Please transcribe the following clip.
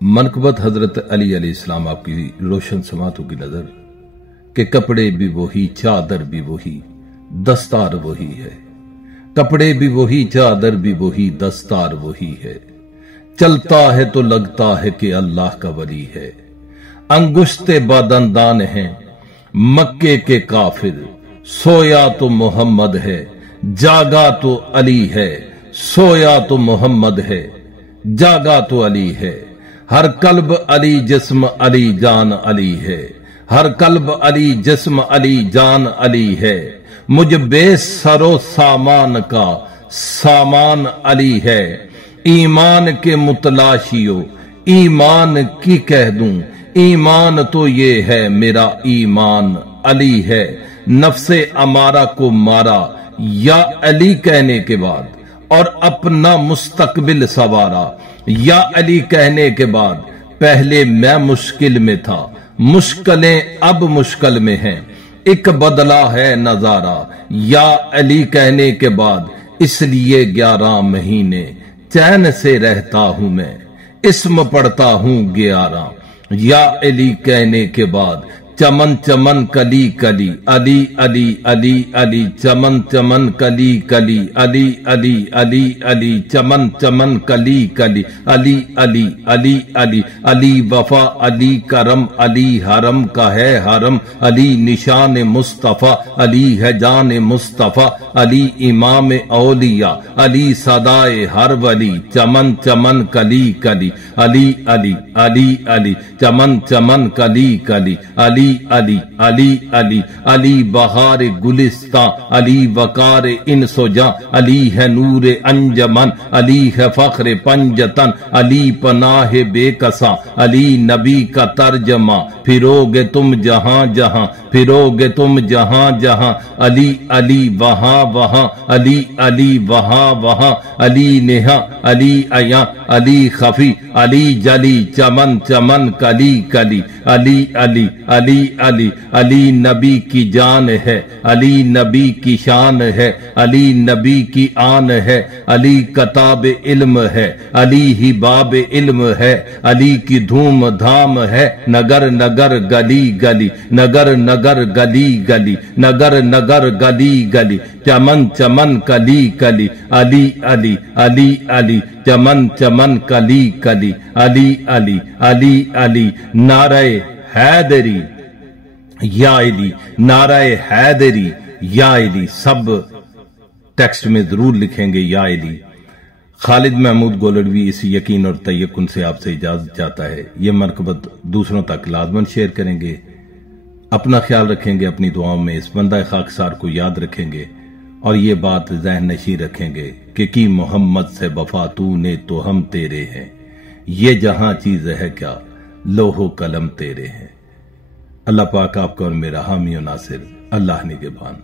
मनकबत हजरत अली अलैहिस्सलाम आपकी रोशन समातों की नजर के कपड़े भी वही, चादर भी वही, दस्तार वही है। कपड़े भी वही, चादर भी वही, दस्तार वही है। चलता है तो लगता है कि अल्लाह का वली है। अंगुश्ते बादंदान हैं मक्के के काफिर, सोया तो मोहम्मद है, जागा तो अली है। सोया तो मोहम्मद है, जागा तो अली है। हर कल्ब अली जिस्म अली जान अली है। हर कल्ब अली जिस्म अली जान अली है। मुझ बेसरो सामान का सामान अली है। ईमान के मुतलाशियो ईमान की कह दूं, ईमान तो ये है मेरा ईमान अली है। नफ्से अमारा को मारा या अली कहने के बाद और अपना मुस्तकबिल सवारा। या अली कहने के बाद पहले मैं मुश्किल में था, मुश्किलें अब मुश्किल में हैं, एक बदला है नजारा। या अली कहने के बाद इसलिए 11 महीने चैन से रहता हूं मैं, इस्म पढ़ता हूं 11। या अली कहने के बाद चमन चमन कली कली, अली अली अली अली, चमन चमन कली कली, अली अली अली अली, चमन चमन कली कली, अली अली अली अली। अली वफा अली करम, अली हरम का है हरम, अली निशान मुस्तफा, अली है जान मुस्तफा, अली इमाम औलिया, अली सदाए हर वली। चमन चमन कली कली, अली अली अली अली, चमन चमन कली कली, अली अली अली अली। अली बहार गुलिस्तां, अली वकार इन सोजा, अली है नूर अंजमन, अली है फख्र पंजतन, अली पनाह बेकसा, अली नबी का तर्जमा। फिरोगे तुम जहां जहां, फिरोगे तुम जहां जहां, अली अली वहां वहां, अली अली वहां वहां। अली नेहा अली अया, अली खफी अली जली, चमन चमन कली कली, अली अली अली अली। अली नबी की जान है, अली नबी की शान है, अली नबी की आन है, अली कताब इल्म है, अली ही बाब इल्म है, अली की धूम धाम है। नगर नगर गली गली, नगर नगर गली गली, नगर नगर गली गली, चमन चमन कली कली, अली अली अली अली, चमन चमन कली कली, अली अली अली अली। नारे हैदरी या अली, नाराए हैदरी या अली, सब टेक्स्ट में जरूर लिखेंगे या अली। खालिद महमूद गोलड़वी इस यकीन और तयक्कुन से आपसे इजाजत चाहता है। यह मरकबत दूसरों तक लाजमन शेयर करेंगे। अपना ख्याल रखेंगे, अपनी दुआओं में इस बंदा खाकसार को याद रखेंगे और ये बात ज़हन नशी रखेंगे कि मोहम्मद से वफा तूने तो हम तेरे हैं, ये जहां चीज है क्या लोहो कलम तेरे हैं। अल्लाह पाक आपका और मेरा हामी और नासिर, अल्लाह निगहबान।